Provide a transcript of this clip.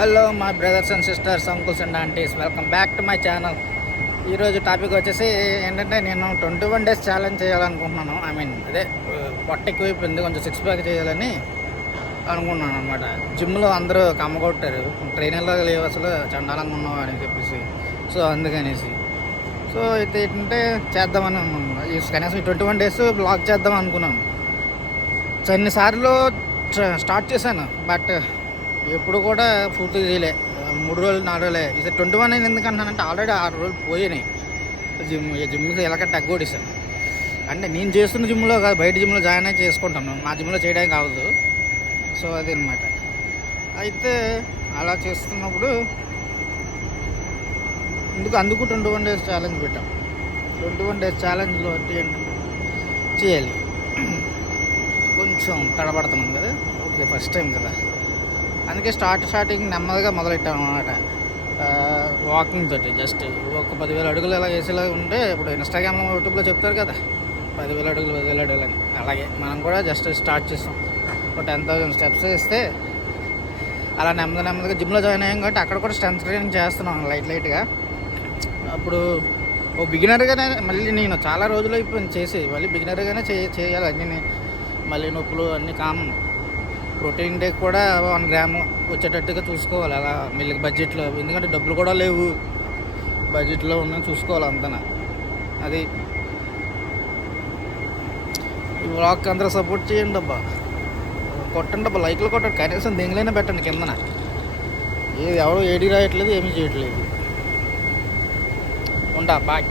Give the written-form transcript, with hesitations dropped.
Hello my brothers and sisters, uncles and aunties, welcome back to my channel. ఈరోజు topic వచ్చేసి ఏంటంటే, నేను 21 days challenge చేయాలనుకుంటున్నాను. అదే పొట్ట ఎక్కువైపోయింది, కొంచెం 6 pack చేయాలని అనుకున్నాను అనమాట. జిమ్లో అందరూ కమ్మగొట్టారు, ట్రైనర్లో లేవు అసలు, చండాలంగా ఉన్నావు అని చెప్పేసి. సో అందుకనేసి అయితే ఏంటంటే చేద్దామని అనుకున్నాను. కనీసం 21 days బ్లాగ్ చేద్దాం అనుకున్నాను. ఎన్నిసార్లు స్టార్ట్ చేశాను, బట్ ఎప్పుడు కూడా పూర్తిగా చేయలే. 3 రోజులు 4 రోజులే. ఇది 21 అయింది. ఎందుకంటానంటే ఆల్రెడీ 6 రోజులు పోయినాయి. జిమ్కి ఎలాగంటే తగ్గొడిసాను. అంటే నేను చేస్తున్న జిమ్లో కాదు, బయట జిమ్లో జాయిన్ అయి చేసుకుంటాను. మా జిమ్లో చేయడానికి కావద్దు. సో అది అనమాట. అయితే అలా చేస్తున్నప్పుడు అందుకు 21 days ఛాలెంజ్ పెట్టాం. 21 days ఛాలెంజ్లో ఏంటంటే చేయాలి. కొంచెం తడబడుతున్నాం కదా, ఓకే, ఫస్ట్ టైం కదా, అందుకే స్టార్టింగ్ నెమ్మదిగా మొదలెట్టాం అనమాట. వాకింగ్ తోటి జస్ట్ ఒక 10,000 అడుగులు ఇలా వేసేలా ఉంటే, ఇప్పుడు ఇన్స్టాగ్రామ్లో యూట్యూబ్లో చెప్తారు కదా 10,000 అడుగులు 10,000 అడుగులు అని, అలాగే మనం కూడా జస్ట్ స్టార్ట్ చేస్తాం. ఒక 10,000 steps వేస్తే అలా నెమ్మదిగా జిమ్లో జాయిన్ అయ్యాం కాబట్టి అక్కడ కూడా స్ట్రెంత్ ట్రైనింగ్ చేస్తున్నాం లైట్గా. అప్పుడు ఓ బిగినర్గానే మళ్ళీ నేను చాలా రోజులు అయిపోయింది చేసి, మళ్ళీ బిగినర్గానే చేయాలి అన్నీ. మళ్ళీ నొప్పులు అన్నీ కామన్. ప్రోటీన్ ఇంటేక్ కూడా 1 gram వచ్చేటట్టుగా చూసుకోవాలి, అలా మెల్లిగా బడ్జెట్లో. ఎందుకంటే డబ్బులు కూడా లేవు, బడ్జెట్లో ఉన్న చూసుకోవాలి అంతనా. అది ఈ వ్లాగ్కి అందరూ సపోర్ట్ చేయండి అబ్బా, కొట్టండి అబ్బా, లైక్లు కొట్టండి, కనీసం దెంగులైనా పెట్టండి కిందన. ఎవరు ఏడి రాయట్లేదు, ఏమీ చేయట్లేదు. ఉంటా, బాయ్.